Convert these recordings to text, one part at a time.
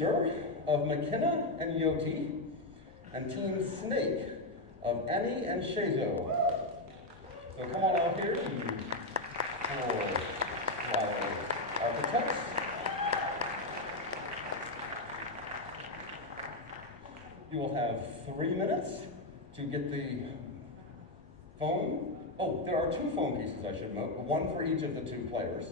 Rooster of McKenna and Yoti, and Team Snake of Annie and Shazo. So come on out here for our architects. You will have 3 minutes to get the phone. Oh, there are 2 phone pieces, I should note, one for each of the 2 players.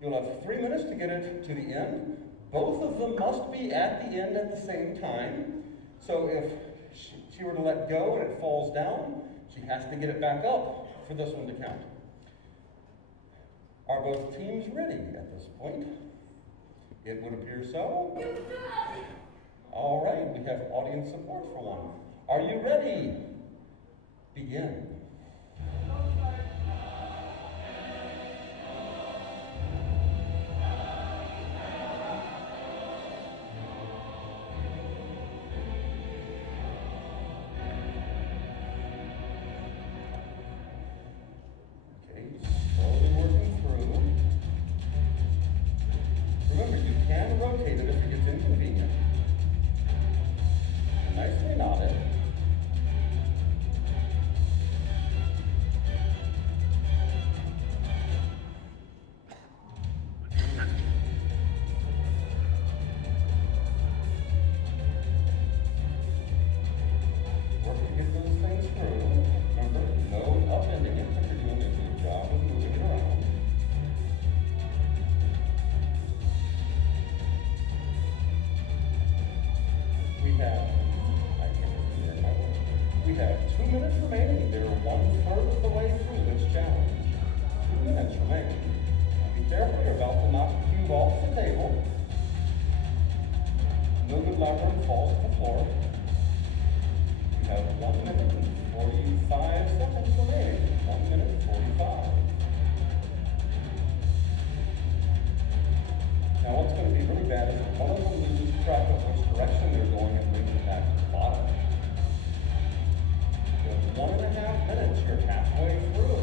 You'll have 3 minutes to get it to the end. Both of them must be at the end at the same time. So if she were to let go and it falls down, she has to get it back up for this one to count. Are both teams ready at this point? It would appear so. All right, we have audience support for one. Are you ready? Begin. Rotate it if it gets inconvenient. Nicely nodded. Work to get those things through. Remember, no upending it, but you're doing a good job of moving it around. We have 2 minutes remaining. They're 1/3 of the way through this challenge. 2 minutes remaining. Now be careful, you're about to knock the cube off the table. No good lever falls to the floor. You have 1 minute and 45 seconds remaining. 1 minute and 45. Now what's going to be really bad is if one of them loses track of which direction they're going and brings it back to the bottom. You have 1.5 minutes, you're halfway through.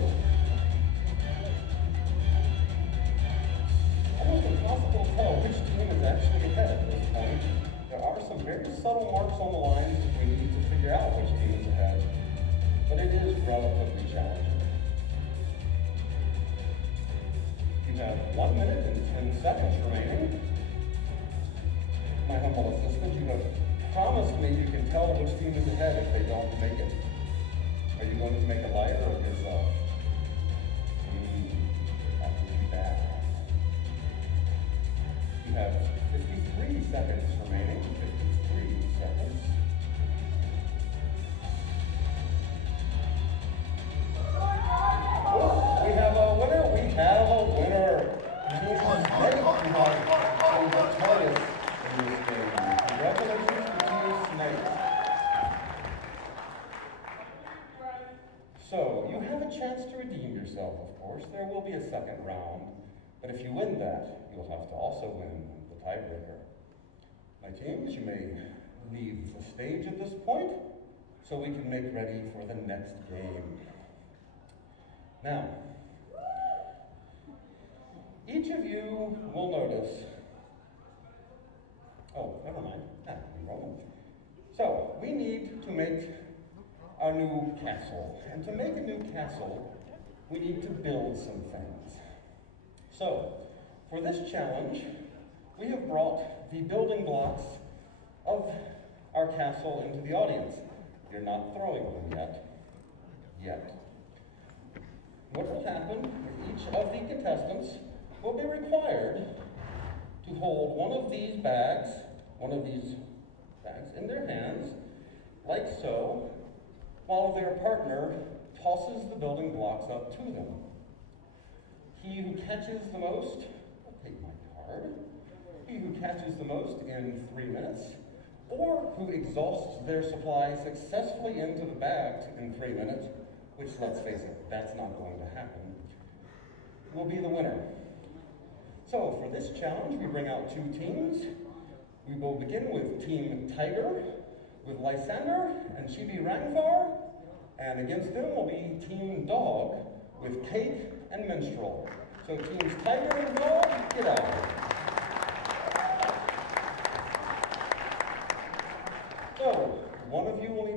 Almost impossible to tell which team is actually ahead at this point. There are some very subtle marks on the lines that we need to figure out which team is ahead, but it is relatively challenging. You have 1 minute and 10 seconds remaining. My humble assistant, you have promised me you can tell which team is ahead if they don't make it. Are you going to make a liar of yourself? That would be bad. You have 53 seconds remaining. 53 seconds. Oh, we have a winner. We have a winner. Victorious in this game. Congratulations to Team Snake. So, you have a chance to redeem yourself, of course. There will be a second round, but if you win that, you'll have to also win the tiebreaker. My teams, you may leave the stage at this point, so we can make ready for the next game. Now, each of you will notice, oh, never mind, so, we need to make our new castle. And to make a new castle, we need to build some things. So, for this challenge, we have brought the building blocks of our castle into the audience. You're not throwing them yet. What will happen is each of the contestants will be required to hold one of these bags in their hands, like so, while their partner tosses the building blocks up to them. He who catches the most, I'll take my card, he who catches the most in 3 minutes, or who exhausts their supply successfully into the bags in 3 minutes, which, let's face it, that's not going to happen, will be the winner. So, for this challenge, we bring out 2 teams. We will begin with Team Tiger, with Lysander and Chibi Rangvar, and against them will be Team Dog, with Cake and Minstrel. So teams Tiger and Dog, get out.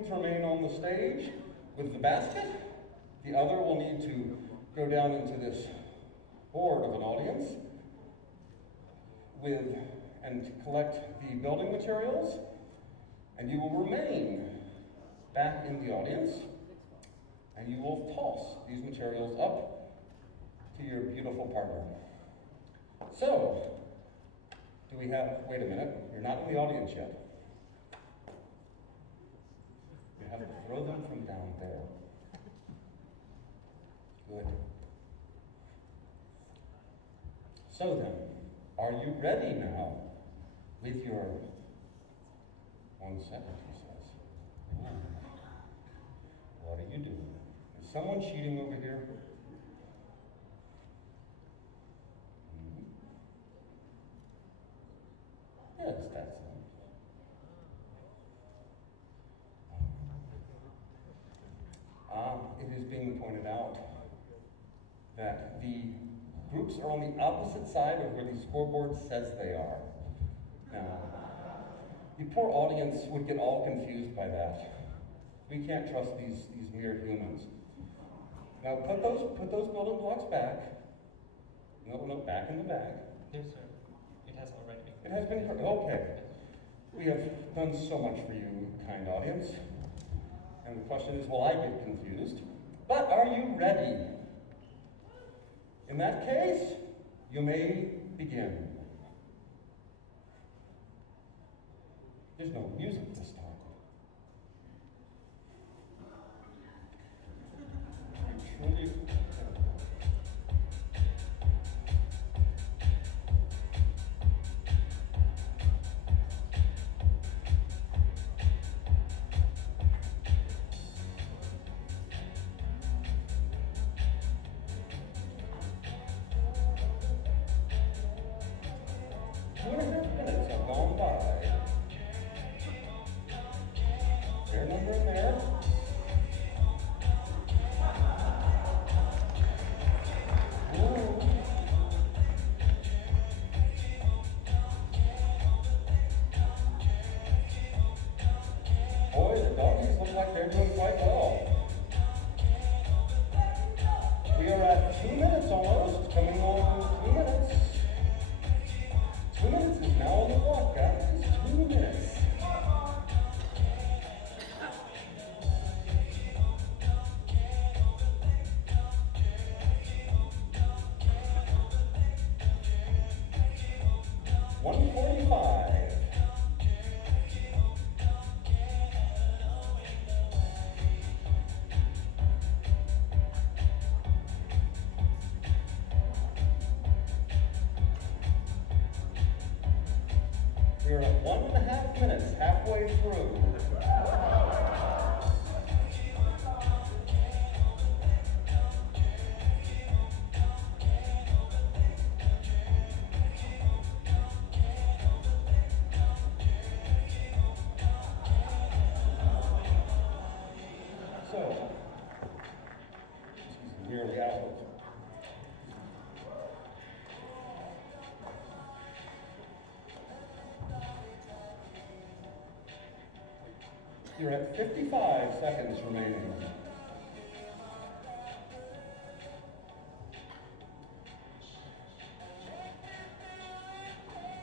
to remain on the stage with the basket. The other will need to go down into this board of an audience and collect the building materials, and you will remain back in the audience, and you will toss these materials up to your beautiful partner. So, wait a minute, you're not in the audience yet. You have to throw them from down there. Good. So then, are you ready now with your 1 second, he says. What are you doing? Is someone cheating over here? Yes, that's it. It is being pointed out that the groups are on the opposite side of where the scoreboard says they are. Now, the poor audience would get all confused by that. We can't trust these mere humans. Now, put those building blocks back. No, back in the bag. Yes, sir. It has already been. It has been, okay. We have done so much for you, kind audience. And the question is, will I get confused? But are you ready? In that case, you may begin. There's no music this time. You truly... Like they're doing quite well. We are at 2 minutes almost, coming on to 2 minutes. 2 minutes is now on the clock, guys. 2 minutes. We're at 1.5 minutes, halfway through. So, she's nearly out. You're at 55 seconds remaining.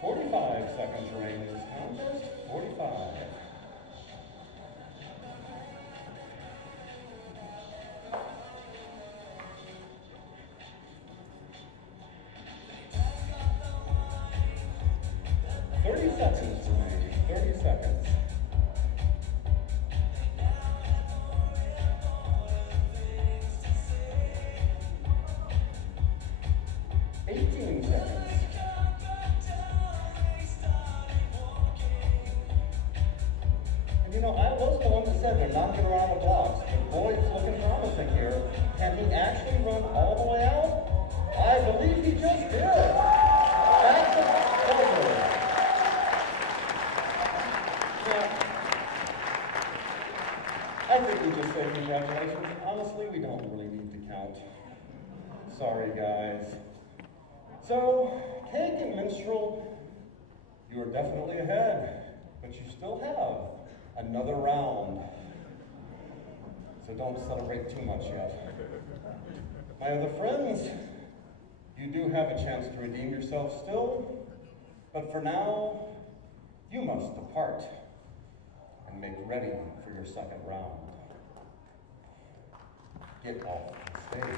$45 seconds remaining in this contest. 45. Seconds remaining. 30 seconds. You know, I was the one that said they're knocking around the blocks, but boy, it's looking promising here. Can he actually run all the way out? I believe he just did. That's the cover. Now, I think we just say congratulations. Honestly, we don't really need to count. Sorry, guys. So, Cake and Minstrel, you are definitely ahead, but you still have another round so don't celebrate too much yet. My other friends, you do have a chance to redeem yourself still, but for now, you must depart and make ready for your second round. Get off the stage.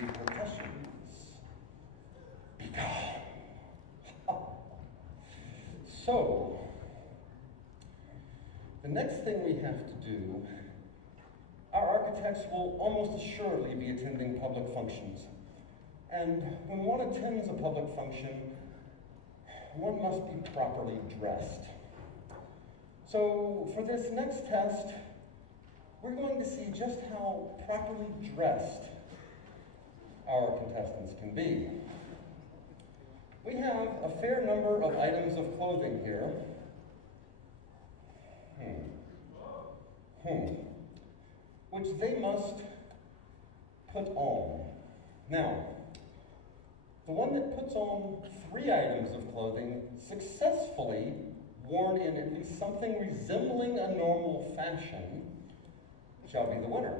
Repercussions. Be gone. So, the next thing we have to do, our architects will almost assuredly be attending public functions. And when one attends a public function, one must be properly dressed. So for this next test, we're going to see just how properly dressed our contestants can be. We have a fair number of items of clothing here. Which they must put on. Now, the one that puts on 3 items of clothing successfully worn in at least something resembling a normal fashion shall be the winner.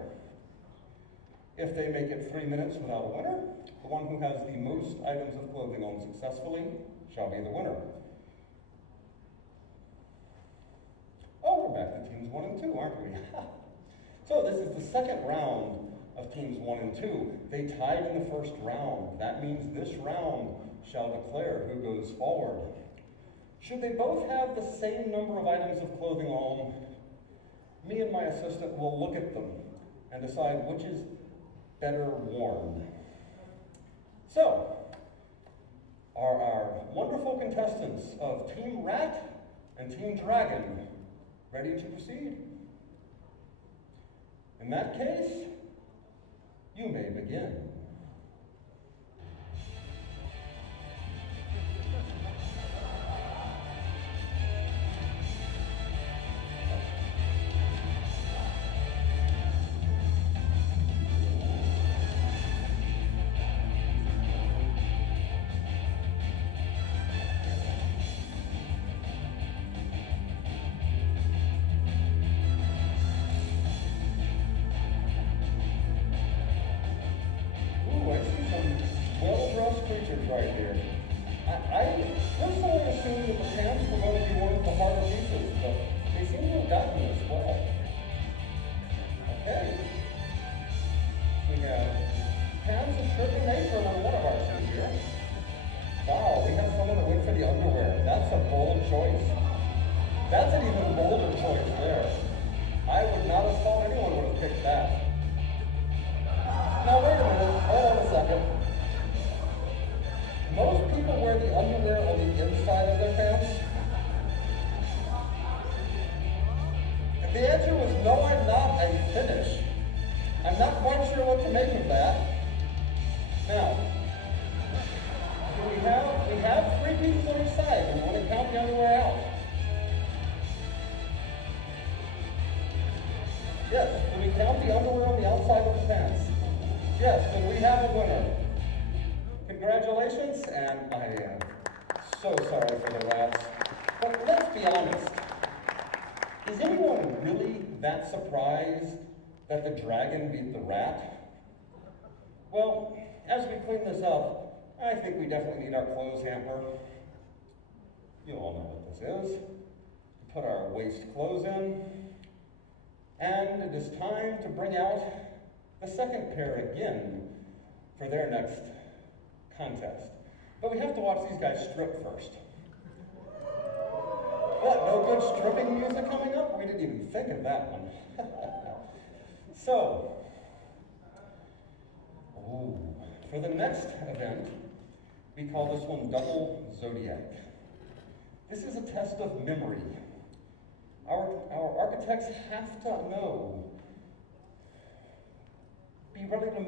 If they make it 3 minutes without a winner, the one who has the most items of clothing on successfully shall be the winner. Oh, we're back to teams 1 and 2, aren't we? So this is the second round of teams 1 and 2. They tied in the first round. That means this round shall declare who goes forward. Should they both have the same number of items of clothing on, me and my assistant will look at them and decide which is better worn. So, are our wonderful contestants of Team Rat and Team Dragon ready to proceed? In that case, you may begin. Right here. I personally assumed that the pants were going to be one of the harder pieces, but they seem to have gotten this well. Okay. We have pants and shirt and apron on one of our team here. Wow, we have someone that went for the underwear. That's a bold choice. That's an even bolder choice there. I would not have thought anyone would have picked that. Now wait a minute, hold on a second. Most people wear the underwear on the inside of their pants. If the answer was no, I'm not, I'm finished. I'm not quite sure what to make of that. Now, we have 3 pieces on each side. We want to count the underwear out. Yes, do we count the underwear on the outside of the pants? Yes, then we have a winner. Congratulations, and I am so sorry for the rats. But let's be honest. Is anyone really that surprised that the dragon beat the rat? Well, as we clean this up, I think we definitely need our clothes hamper. You all know what this is. Put our waist clothes in. And it is time to bring out the second pair again for their next contest. But we have to watch these guys strip first. What, no good stripping music coming up? We didn't even think of that one. So, for the next event, we call this one Double Zodiac. This is a test of memory. Our architects have to know, be ready to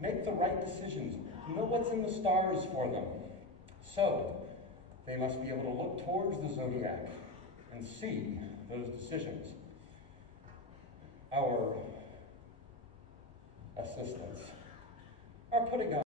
make the right decisions, know what's in the stars for them. So, they must be able to look towards the zodiac and see those decisions. Our assistants are putting up